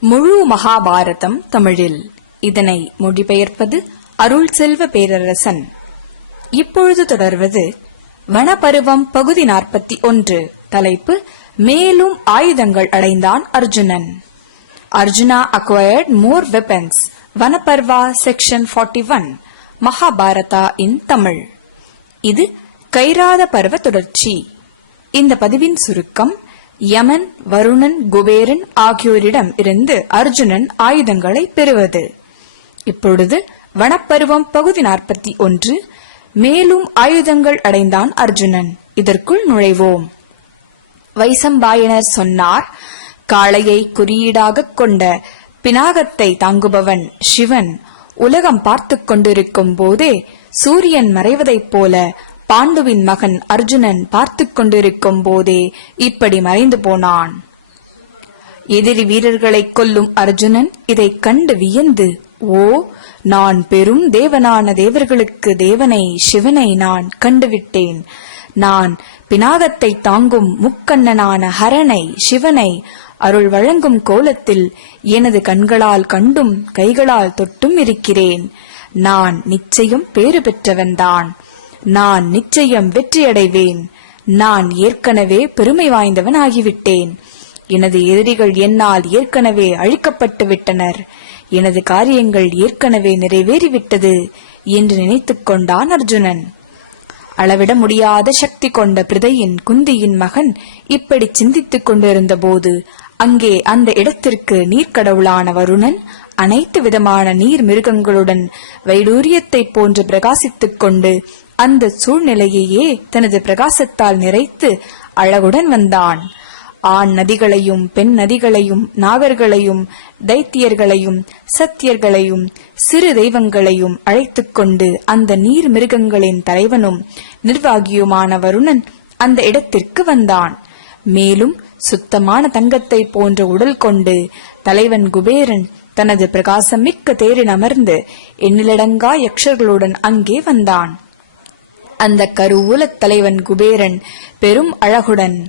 முழு மகாபாரதம் தமிழில். இதனை மொழிபெயர்ப்பது அருள் செல்வ பேரரசன். இப்பொழுது தொடர்வது வனப்பருவம் பகுதி நாற்பத்தி ஒன்று. தலைப்பு மேலும் ஆயுதங்கள் அடைந்தான் Arjunan. Arjuna acquired more weapons Vana Parva section 41 one Mahabharata in Tamil. இது கைராத பருவ தொடர்ச்சி. இந்த பதிவின் சுருக்கம் யமன் வருணன் குபேரன் ஆகியோரிடம் இருந்து அர்ஜுனன் ஆயுதங்களை பெறுவது. இப்பொழுது வனப்பருவம் பகுதி நாற்பத்தி ஒன்று. மேலும் ஆயுதங்கள் அடைந்தான் அர்ஜுனன். இதற்குள் நுழைவோம். வைசம்பாயனர் சொன்னார் காளையை குறியீடாகக் கொண்ட பினாகத்தை தாங்குபவன் சிவன். உலகம் பார்த்து கொண்டிருக்கும் போதே சூரியன் மறைவதைப் போல பாண்டுவின் மகன் அர்ஜுனன் பார்த்து கொண்டிருக்கும் போதே இப்படி மறைந்து போனான். எதிரி வீரர்களைக் கொல்லும் அர்ஜுனன் இதைக் கண்டு வியந்து ஓ நான் பெரும் தேவனான தேவர்களுக்கு தேவனை சிவனை நான் கண்டுவிட்டேன். நான் பினாகத்தை தாங்கும் முக்கண்ணனான ஹரனை சிவனை அருள் வழங்கும் கோலத்தில் எனது கண்களால் கண்டும் கைகளால் தொட்டும் இருக்கிறேன். நான் நிச்சயம் பேறு பெற்றவன்தான். நான் நிச்சயம் வெற்றியடைவேன். நான் ஏற்கனவே பெருமை வாய்ந்தவன் ஆகிவிட்டேன் எனது எதிரிகள் என்னால் ஏற்கனவே அழிக்கப்பட்டு விட்டனர். எனது காரியங்கள் ஏற்கனவே நிறைவேறிவிட்டது என்று நினைத்துக் கொண்டான் அர்ஜுனன். அளவிட முடியாத சக்தி கொண்ட பிரதையின் குந்தியின் மகன் இப்படி சிந்தித்துக் கொண்டிருந்த போது அங்கே அந்த இடத்திற்கு நீர்க்கடவுளான வருணன் அனைத்து விதமான நீர் மிருகங்களுடன் வைடூரியத்தைப் போன்று பிரகாசித்துக் கொண்டு அந்த சூழ்நிலையையே தனது பிரகாசத்தால் நிறைத்து அழகுடன் வந்தான். ஆண் நதிகளையும் பெண் நதிகளையும் நாகர்களையும் தைத்தியர்களையும் சத்தியர்களையும் சிறு தெய்வங்களையும் அழைத்துக் கொண்டு அந்த நீர் மிருகங்களின் தலைவனும் நிர்வாகியுமான வருணன் அந்த இடத்திற்கு வந்தான். மேலும் சுத்தமான தங்கத்தை போன்ற உடல் கொண்டு தலைவன் குபேரன் தனது பிரகாசமிக்க தேரில் அமர்ந்து எண்ணிலடங்கா யக்ஷர்களுடன் அங்கே வந்தான். அந்த கருவூலத் தலைவன் குபேரன் பெரும் அழகுடன்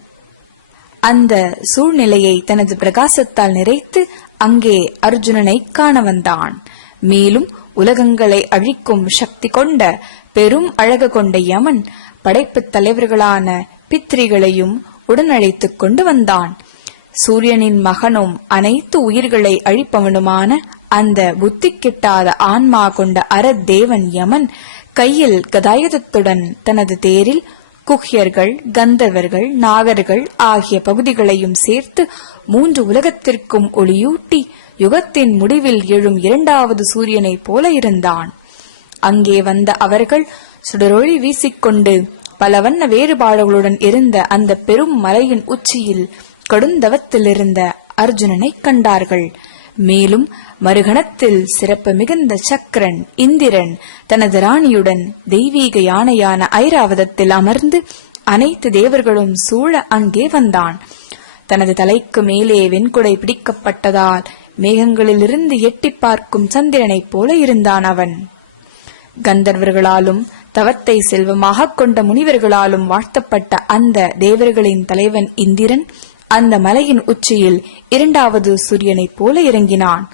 அந்த சூழ்நிலையை தனது பிரகாசத்தால் நிறைத்து அங்கே அர்ஜுனனை காண வந்தான். மேலும் உலகங்களை அழிக்கும் சக்தி கொண்ட பெரும் அழகு கொண்ட யமன் படைப்புத் தலைவர்களான பித்ரிகளையும் உடனழைத்துக் கொண்டு வந்தான். சூரியனின் மகனும் அனைத்து உயிர்களை அழிப்பவனுமான அந்த புத்தி கிட்டாத ஆன்மா கொண்ட அறத்தேவன் யமன் கையில் கதாயுதத்துடன் தனது தேரில் குஹ்யர்கள் கந்தர்வர்கள் நாகர்கள் ஆகிய பகுதிகளையும் சேர்த்து மூன்று உலகத்திற்கும் ஒளியூட்டி யுகத்தின் முடிவில் எழும் இரண்டாவது சூரியனைப் போல இருந்தான். அங்கே வந்த அவர்கள் சுடரொளி வீசிக்கொண்டு பல வண்ண வேறுபாடுகளுடன் இருந்த அந்த பெரும் மலையின் உச்சியில் கடுந்தவத்திலிருந்த அர்ஜுனனைக் அர்ஜுனனை கண்டார்கள். மேலும் மறுகணத்தில் சிறப்பு மிகுந்த சக்கரன் இந்திரன் தனது ராணியுடன் தெய்வீக யானையான ஐராவதத்தில் அமர்ந்து அனைத்து தேவர்களும் சூழ அங்கே வந்தான். தனது தலைக்கு மேலே வெண்குடை பிடிக்கப்பட்டதால் மேகங்களிலிருந்து எட்டிப் பார்க்கும் சந்திரனைப் போல இருந்தான் அவன். கந்தர்வர்களாலும் தவத்தை செல்வமாகக் கொண்ட முனிவர்களாலும் வாழ்த்தப்பட்ட அந்த தேவர்களின் தலைவன் இந்திரன் அந்த மலையின் உச்சியில் இரண்டாவது சூரியனைப் போல இறங்கினான்.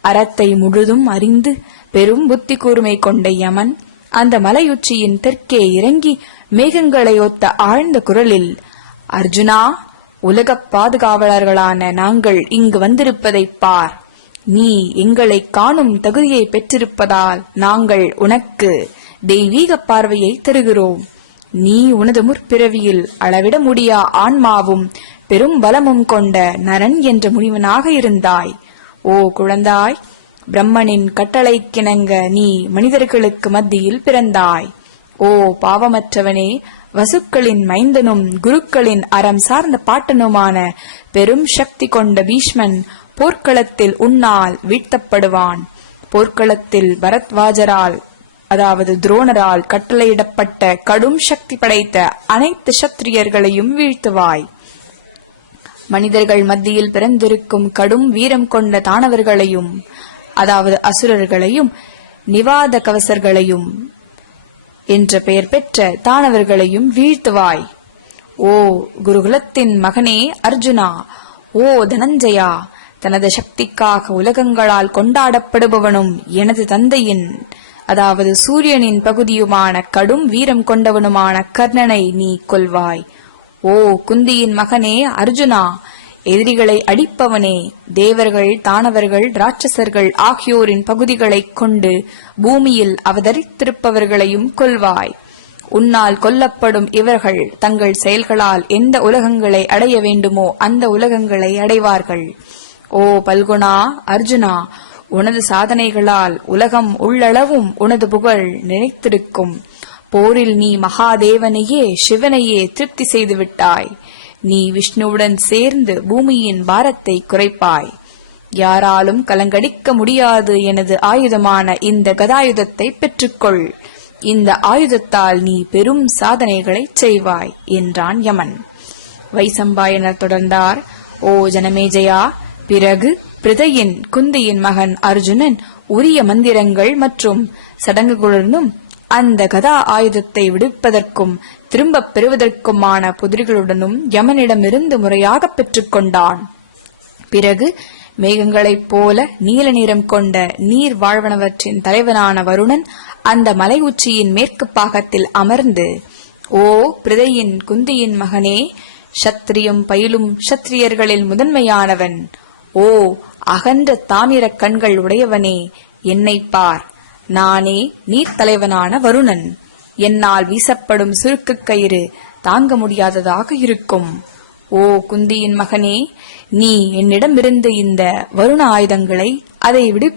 அறத்தை முழுதும் அறிந்து பெரும் புத்தி கூர்மை கொண்ட யமன் அந்த மலையுச்சியின் தெற்கே இறங்கி மேகங்களை ஒத்த ஆழ்ந்த குரலில் அர்ஜுனா உலகப் பாதுகாவலர்களான நாங்கள் இங்கு வந்திருப்பதைப் பார். நீ எங்களை காணும் தகுதியை பெற்றிருப்பதால் நாங்கள் உனக்கு தெய்வீக பார்வையை தருகிறோம். நீ உனது முற்பிறவியில் அளவிட முடியா ஆன்மாவும் பெரும் பலமும் கொண்ட நரன் என்ற முனிவனாக இருந்தாய். ஓ குழந்தாய் பிரம்மனின் கட்டளைக்கிணங்க நீ மனிதர்களுக்கு மத்தியில் பிறந்தாய். ஓ பாவமற்றவனே வசுக்களின் மைந்தனும் குருக்களின் அறம் சார்ந்த பாட்டனுமான பெரும் சக்தி கொண்ட பீஷ்மன் போர்க்களத்தில் உன்னால் வீழ்த்தப்படுவான். போர்க்களத்தில் பரத்வாஜரால் அதாவது துரோணரால் கட்டளையிடப்பட்ட கடும் சக்தி படைத்த அனைத்து சத்திரியர்களையும் வீழ்த்துவாய். மனிதர்கள் மத்தியில் பிறந்திருக்கும் கடும் வீரம் கொண்ட தானவர்களையும் அதாவது அசுரர்களையும் நிவாத கவசர்களையும் என்ற பெயர் பெற்ற தானவர்களையும் வீழ்த்துவாய். ஓ குருகுலத்தின் மகனே அர்ஜுனா ஓ தனஞ்சயா தனது சக்திக்காக உலகங்களால் கொண்டாடப்படுபவனும் எனது தந்தையின் அதாவது சூரியனின் பகுதியுமான கடும் வீரம் கொண்டவனுமான கர்ணனை நீ கொல்வாய். ஓ குந்தியின் மகனே அர்ஜுனா எதிரிகளை அடிப்பவனே தேவர்கள் தானவர்கள் ராட்சசர்கள் ஆகியோரின் பகுதிகளைக் கொண்டு பூமியில் அவதரித்திருப்பவர்களையும் கொல்வாய். உன்னால் கொல்லப்படும் இவர்கள் தங்கள் செயல்களால் எந்த உலகங்களை அடைய வேண்டுமோ அந்த உலகங்களை அடைவார்கள். ஓ பல்குணா அர்ஜுனா உனது சாதனைகளால் உலகம் உள்ளளவும் உனது புகழ் நினைத்திருக்கும். போரில் நீ மகாதேவனையே சிவனையே திருப்தி செய்து விட்டாய் நீ விஷ்ணுவுடன் சேர்ந்து பூமியின் பாரத்தை குறைப்பாய். யாராலும் கலங்கடிக்க முடியாது எனது ஆயுதமான இந்த கதாயுதத்தை பெற்றுக்கொள். இந்த ஆயுதத்தால் நீ பெரும் சாதனைகளைச் செய்வாய் என்றான் யமன். வைசம்பாயனர் தொடர்ந்தார். ஓ ஜனமேஜயா பிறகு பிரதையின் குந்தியின் மகன் அர்ஜுனன் உரிய மந்திரங்கள் மற்றும் சடங்குகளுடனும் அந்த கதா ஆயுதத்தை விடுப்பதற்கும் திரும்பப் பெறுவதற்குமான புதிர்களுடனும் யமனிடமிருந்து முறையாக பெற்றுக்கொண்டான் பிறகு மேகங்களைப் போல நீல நிறம் கொண்ட நீர் வாழ்வனவற்றின் தலைவனான வருணன் அந்த மலை உச்சியின் மேற்கு பாகத்தில் அமர்ந்து ஓ பிரதையின் குந்தியின் மகனே சத்திரியும் பயிலும் சத்திரியர்களில் முதன்மையானவன். ஓ அகன்ற தாமிரக் கண்கள் உடையவனே என்னைப் பார். நானே நீர்த்தலைவனான வருணன். என்னால் வீசப்படும் சுருக்குக் கயிறு தாங்க முடியாததாக இருக்கும். ஓ குந்தியின் மகனே நீ என்னிடமிருந்து இந்த வருண ஆயுதங்களை அதை விடு.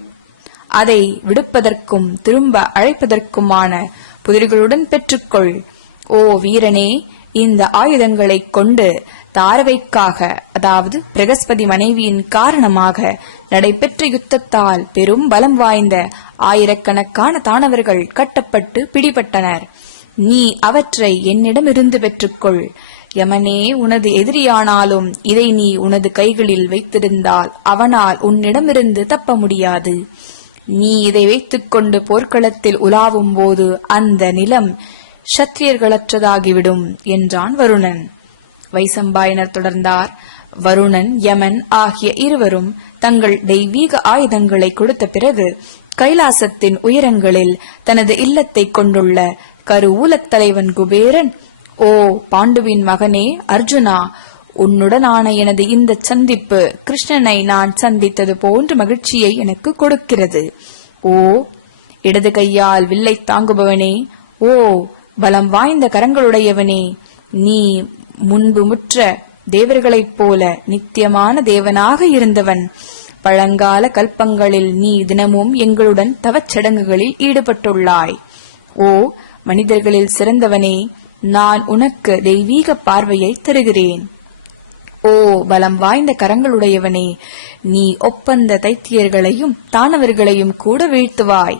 அதை விடுப்பதற்கும் திரும்ப அழைப்பதற்குமான புதிர்களுடன் பெற்றுக்கொள். ஓ வீரனே இந்த ஆயுதங்களைக் கொண்டு தாரவைக்காக அதாவது பிரகஸ்பதி மனைவியின் காரணமாக நடைபெற்ற யுத்தத்தால் பெரும் பலம் வாய்ந்த ஆயிரக்கணக்கான தானவர்கள் கட்டப்பட்டு பிடிபட்டனர். நீ அவற்றை என்னிடமிருந்து பெற்றுக்கொள். யமனே உனது எதிரியானாலும் இதை நீ உனது கைகளில் வைத்திருந்தால் அவனால் உன்னிடமிருந்து தப்ப முடியாது. நீ இதை வைத்துக்கொண்டு போர்க்களத்தில் உலாவும் போது அந்த நிலம் சத்திரியர்களற்றதாகிவிடும் என்றான் வருணன். வைசம்பாயனர் தொடர்ந்தார். வருணன் யமன் ஆகிய இருவரும் தங்கள் தெய்வீக ஆயுதங்களை கொடுத்த பிறகு கைலாசத்தின் உயரங்களில் தனது இல்லத்தை கொண்டுள்ள கருவூலத் தலைவன் குபேரன் ஓ பாண்டுவின் மகனே அர்ஜுனா உன்னுடனான எனது இந்த சந்திப்பு கிருஷ்ணனை நான் சந்தித்தது போன்ற மகிழ்ச்சியை எனக்கு கொடுக்கிறது. ஓ இடது கையால் வில்லை தாங்குபவனே ஓ பலம் வாய்ந்த கரங்களுடையவனே நீ முன்பு முற்ற தேவர்களைப் போல நித்தியமான தேவனாக இருந்தவன். பழங்கால கல்பங்களில் நீ தினமும் எங்களுடன் தவச் சடங்குகளில் ஈடுபட்டுள்ளாய். ஓ மனிதர்களில் சிறந்தவனே நான் உனக்கு தெய்வீக பார்வையை தருகிறேன். ஓ பலம் வாய்ந்த கரங்களுடையவனே நீ ஒப்பந்த தைத்தியர்களையும் தானவர்களையும் கூட வீழ்த்துவாய்.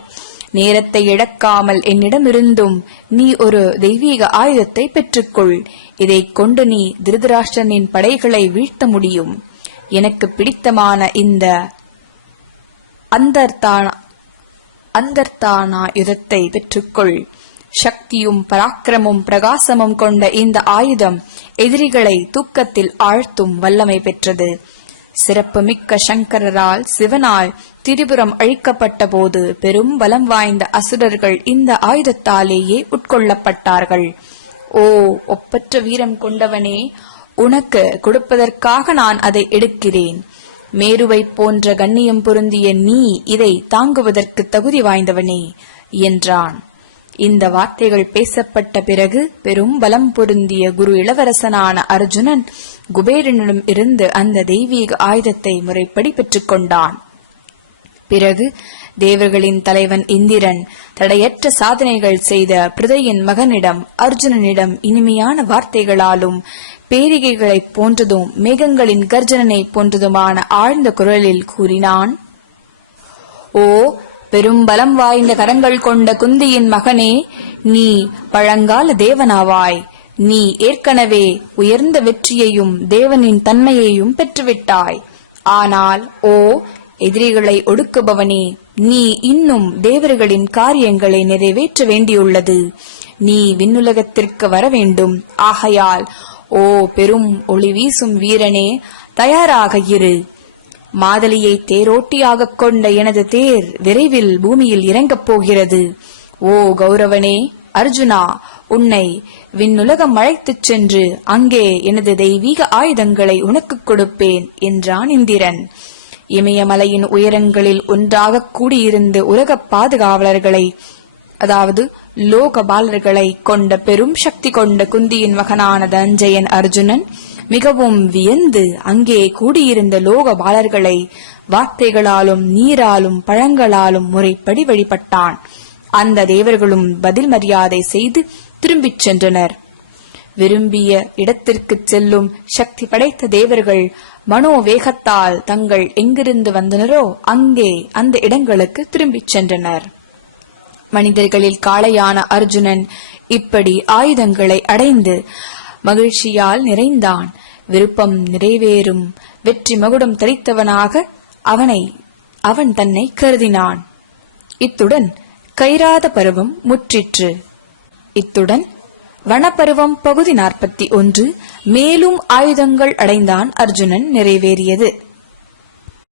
நேரத்தை இழக்காமல் என்னிடமிருந்தும் நீ ஒரு தெய்வீக ஆயுதத்தை பெற்றுக்கொள். இதைக் கொண்டு நீ திருதராஷ்டிரனின் படைகளை வீழ்த்த முடியும். எனக்கு பிடித்தமான இந்த அந்தர்தான அந்தர்தானா யுதத்தை பெற்றுக்கொள். சக்தியும் பராக்கிரமும் பிரகாசமும் கொண்ட இந்த ஆயுதம் எதிரிகளை தூக்கத்தில் ஆழ்த்தும் வல்லமை பெற்றது. சிறப்புமிக்க சங்கரரால் சிவனால் திரிபுரம் அழிக்கப்பட்ட போது பெரும் பலம் வாய்ந்த அசுரர்கள் இந்த ஆயுதத்தாலேயே உட்கொள்ளப்பட்டார்கள். ஓ ஒப்பற்ற வீரம் கொண்டவனே உனக்கு கொடுப்பதற்காக நான் அதை எடுக்கிறேன். மேருவைப் போன்ற கண்ணியம் பொருந்திய நீ இதை தாங்குவதற்கு தகுதி வாய்ந்தவனே என்றான். இந்த வார்த்தைகள் பேசப்பட்ட பிறகு பெரும் பலம் பொருந்திய குரு இளவரசனான அர்ஜுனன் குபேரனிடம் இருந்து அந்த தெய்வீக ஆயுதத்தை முறைப்படி பெற்றுக்கொண்டான் பிறகு தேவர்களின் தலைவன் இந்திரன் தடையற்ற சாதனைகள் செய்த பிரதையின் மகனிடம் அர்ஜுனனிடம் இனிமையான வார்த்தைகளாலும் பேரிகைகளைப் போன்றதும் மேகங்களின் கர்ஜனனை போன்றதுமான ஆழ்ந்த குரலில் கூறினான். ஓ பெரும் பலம் வாய்ந்த கரங்கள் கொண்ட குந்தியின் மகனே நீ பழங்கால தேவனாவாய். நீ ஏற்கனவே உயர்ந்த வெற்றியையும் தேவனின் தன்மையையும் பெற்றுவிட்டாய். ஆனால் ஓ எதிரிகளை ஒடுக்குபவனே நீ இன்னும் தேவர்களின் காரியங்களை நிறைவேற்ற வேண்டியுள்ளது. நீ விண்ணுலகத்திற்கு வர வேண்டும் ஆகையால் ஓ பெரும் ஒளி வீசும் வீரனே தயாராக இரு. மாதலியை தேரோட்டியாகக் கொண்ட எனது தேர் விரைவில் பூமியில் இறங்கப் போகிறது. ஓ கௌரவனே அர்ஜுனா உன்னை விண்ணுலகம் அழைத்துச் சென்று அங்கே எனது தெய்வீக ஆயுதங்களை உனக்கு கொடுப்பேன் என்றான் இந்திரன். இமயமலையின் உயரங்களில் ஒன்றாகக் கூடியிருந்த உலகப் பாதுகாவலர்களை அதாவது லோகபாலர்களை கொண்ட பெரும் சக்தி கொண்ட குந்தியின் மகனான தஞ்சயன் அர்ஜுனன் மிகவும் வியந்து அங்கே கூடியிருந்த லோகபாலர்களை வார்த்தைகளாலும் நீராலும் பழங்களாலும் முறைப்படி வழிபட்டான். அந்த தேவர்களும் பதில் மரியாதை செய்து திரும்பிச் சென்றனர். விரும்பிய இடத்திற்கு செல்லும் சக்தி படைத்த தேவர்கள் மனோவேகத்தால் தங்கள் எங்கிருந்து வந்தனரோ அங்கே அந்த இடங்களுக்கு திரும்பிச் சென்றனர். மனிதர்களில் காளையான அர்ஜுனன் இப்படி ஆயுதங்களை அடைந்து மகிழ்ச்சியால் நிறைந்தான். விருப்பம் நிறைவேறும். வெற்றி மகுடம் தரித்தவனாக அவனை அவன் தன்னை கருதினான். இத்துடன் கைராத பருவம் முற்றிற்று. இத்துடன் வனப்பருவம் பகுதி நாற்பத்தி ஒன்று மேலும் ஆயுதங்கள் அடைந்தான் அர்ஜுனன் நிறைவேறியது.